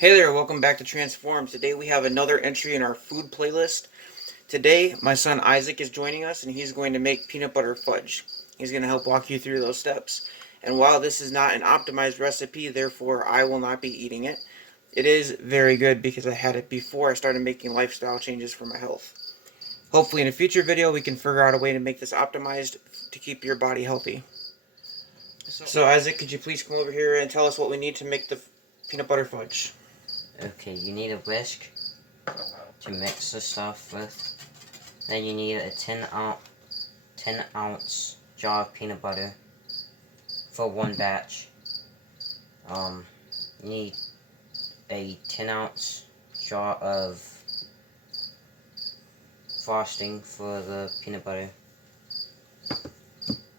Hey there, welcome back to Transform. Today we have another entry in our food playlist. Today, my son Isaac is joining us and he's going to make peanut butter fudge. He's going to help walk you through those steps. And while this is not an optimized recipe, therefore I will not be eating it, it is very good because I had it before I started making lifestyle changes for my health. Hopefully in a future video we can figure out a way to make this optimized to keep your body healthy. So Isaac, could you please come over here and tell us what we need to make the peanut butter fudge? Okay, you need a whisk to mix the stuff with. Then you need a 10 ounce jar of peanut butter for one batch. You need a 10 ounce jar of frosting for the peanut butter.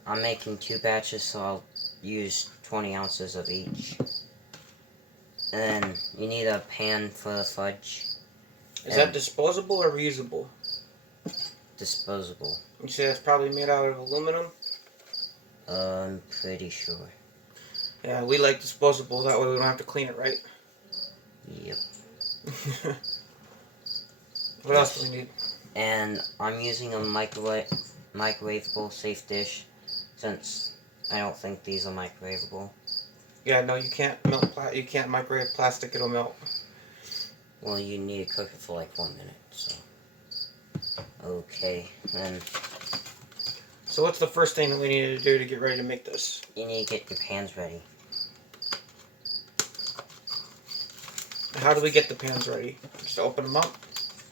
I'm making 2 batches, so I'll use 20 ounces of each. And then you need a pan for the fudge. Is that disposable or reusable? Disposable. You say that's probably made out of aluminum? I'm pretty sure. Yeah, we like disposable, that way we don't have to clean it, right? Yep. What else do we need? And I'm using a microwavable safe dish, since I don't think these are microwavable. Yeah, no, you can't you can't microwave plastic, it'll melt. Well, you need to cook it for like 1 minute, so. Okay, then. So what's the first thing that we need to do to get ready to make this? You need to get your pans ready. How do we get the pans ready? Just open them up?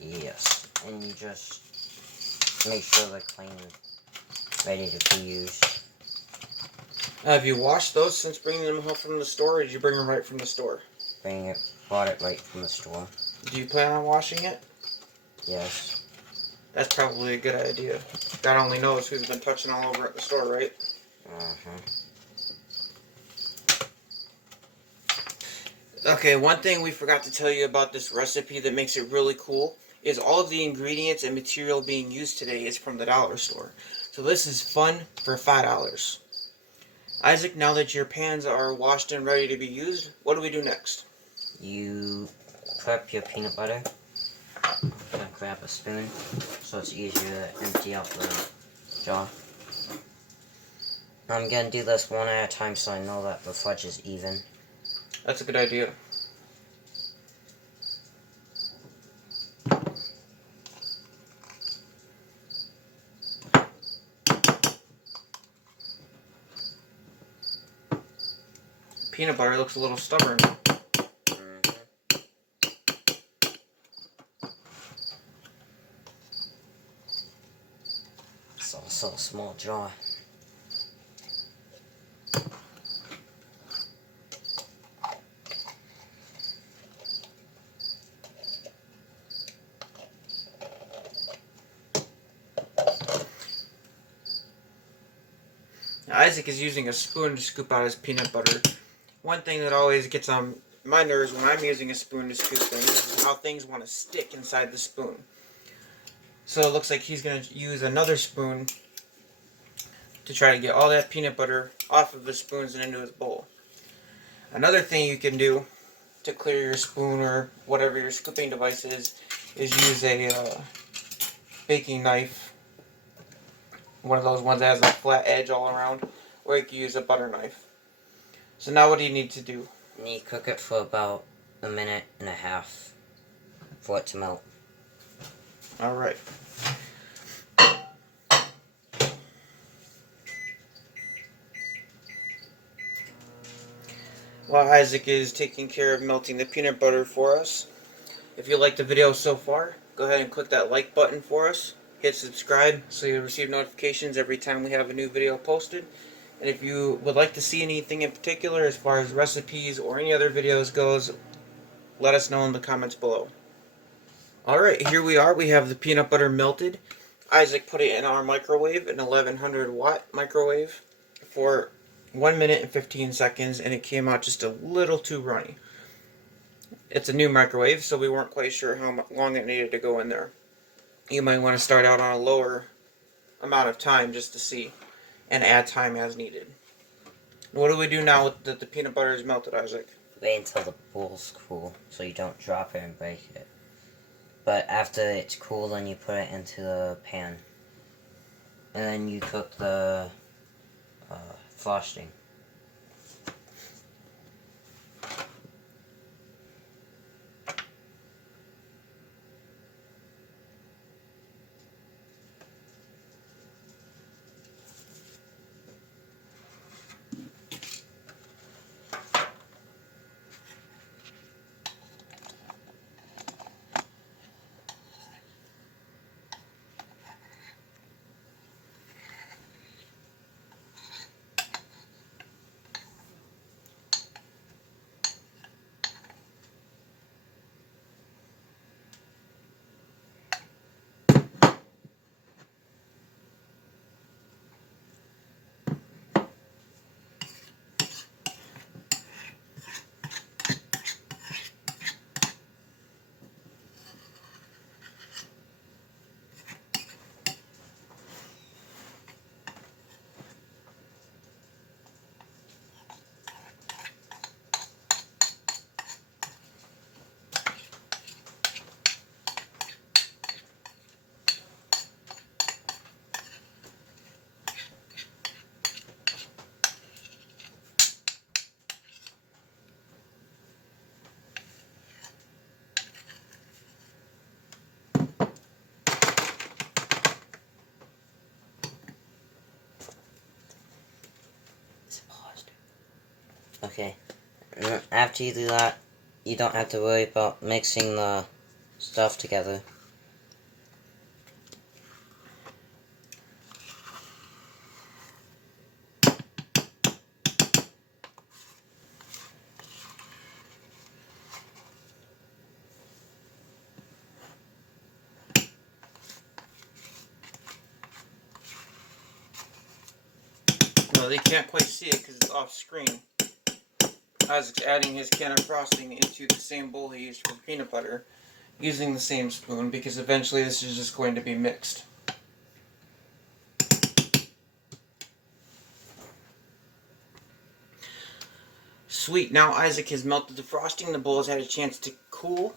Yes, and you just make sure they're clean and ready to be used. Have you washed those since bringing them home from the store, or did you bring them right from the store? Bought it right from the store. Do you plan on washing it? Yes. That's probably a good idea. God only knows who's been touching all over at the store, right? Uh-huh. Okay, one thing we forgot to tell you about this recipe that makes it really cool is all of the ingredients and material being used today is from the dollar store. So this is fun for $5. Isaac, now that your pans are washed and ready to be used, what do we do next? You prep your peanut butter. I'm gonna grab a spoon so it's easier to empty out the jar. I'm gonna do this one at a time so I know that the fudge is even. That's a good idea. Peanut butter looks a little stubborn. It's also a small jar. Now, Isaac is using a spoon to scoop out his peanut butter. One thing that always gets on my nerves when I'm using a spoon to scoop things is how things want to stick inside the spoon. So it looks like he's going to use another spoon to try to get all that peanut butter off of the spoons and into his bowl. Another thing you can do to clear your spoon or whatever your scooping device is use a baking knife. One of those ones that has a flat edge all around, or you can use a butter knife. So now what do you need to do? You need to cook it for about 1.5 minutes for it to melt. Alright. While Isaac is taking care of melting the peanut butter for us, if you liked the video so far, go ahead and click that like button for us. Hit subscribe so you'll receive notifications every time we have a new video posted. And if you would like to see anything in particular as far as recipes or any other videos goes, let us know in the comments below. Alright, here we are. We have the peanut butter melted. Isaac put it in our microwave, an 1100 watt microwave, for 1 minute and 15 seconds, and it came out just a little too runny. It's a new microwave, so we weren't quite sure how long it needed to go in there. You might want to start out on a lower amount of time just to see, and add time as needed. What do we do now that the peanut butter is melted, Isaac? wait until the bowl's cool so you don't drop it and break it. But after it's cool, then you put it into the pan. And then you cook the frosting. Okay, and after you do that, you don't have to worry about mixing the stuff together. No, they can't quite see it because it's off screen. Isaac's adding his can of frosting into the same bowl he used for peanut butter, using the same spoon, because eventually this is just going to be mixed. Sweet, now Isaac has melted the frosting, the bowl has had a chance to cool.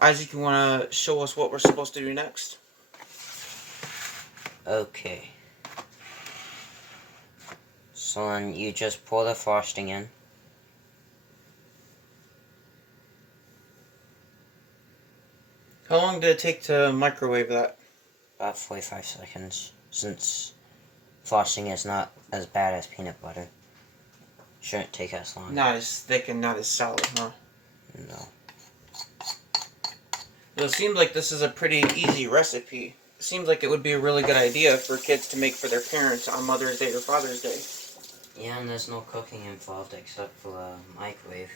Isaac, you want to show us what we're supposed to do next? Okay. So then you just pour the frosting in. How long did it take to microwave that? About 45 seconds, since frosting is not as bad as peanut butter. Shouldn't take as long. Not as thick and not as solid, huh? No. Well, it seems like this is a pretty easy recipe. It seems like it would be a really good idea for kids to make for their parents on Mother's Day or Father's Day. Yeah, and there's no cooking involved except for the microwave.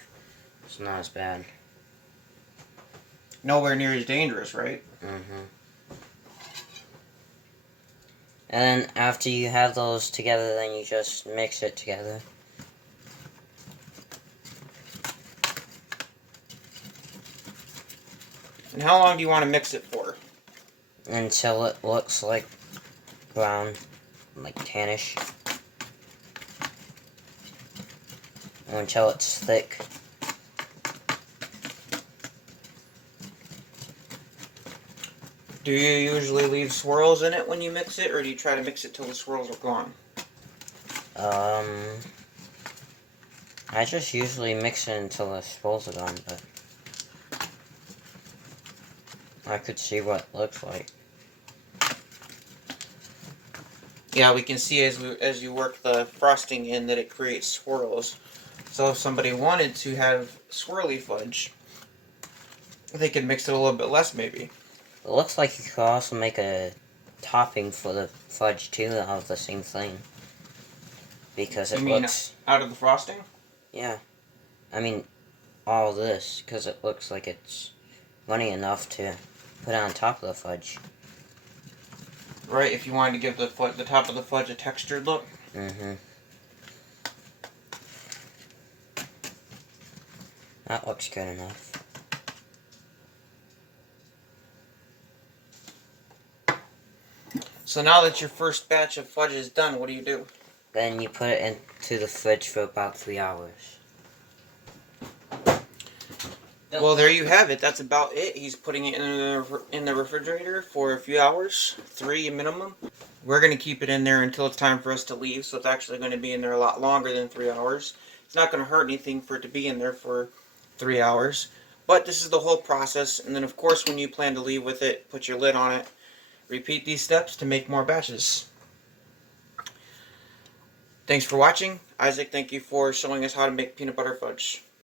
It's not as bad. Nowhere near as dangerous, right? Mm-hmm. And then after you have those together, then you just mix it together. And how long do you want to mix it for? Until it looks like brown, like tannish. Or until it's thick. Do you usually leave swirls in it when you mix it, or do you try to mix it till the swirls are gone? I just usually mix it until the swirls are gone, but I could see what it looks like. Yeah, we can see as you work the frosting in that it creates swirls. So if somebody wanted to have swirly fudge, they could mix it a little bit less, maybe. It looks like you could also make a topping for the fudge too out of the same thing. Because it looks... out of the frosting? Yeah. I mean, all this, because it looks like it's runny enough to put on top of the fudge. Right, if you wanted to give the top of the fudge a textured look. Mm-hmm. That looks good enough. So now that your first batch of fudge is done, what do you do? Then you put it into the fridge for about 3 hours. Well, there you have it. That's about it. He's putting it in the refrigerator for a few hours, 3 minimum. We're going to keep it in there until it's time for us to leave, so it's actually going to be in there a lot longer than 3 hours. It's not going to hurt anything for it to be in there for 3 hours. But this is the whole process, and then of course when you plan to leave with it, put your lid on it. Repeat these steps to make more batches. Thanks for watching. Isaac, thank you for showing us how to make peanut butter fudge.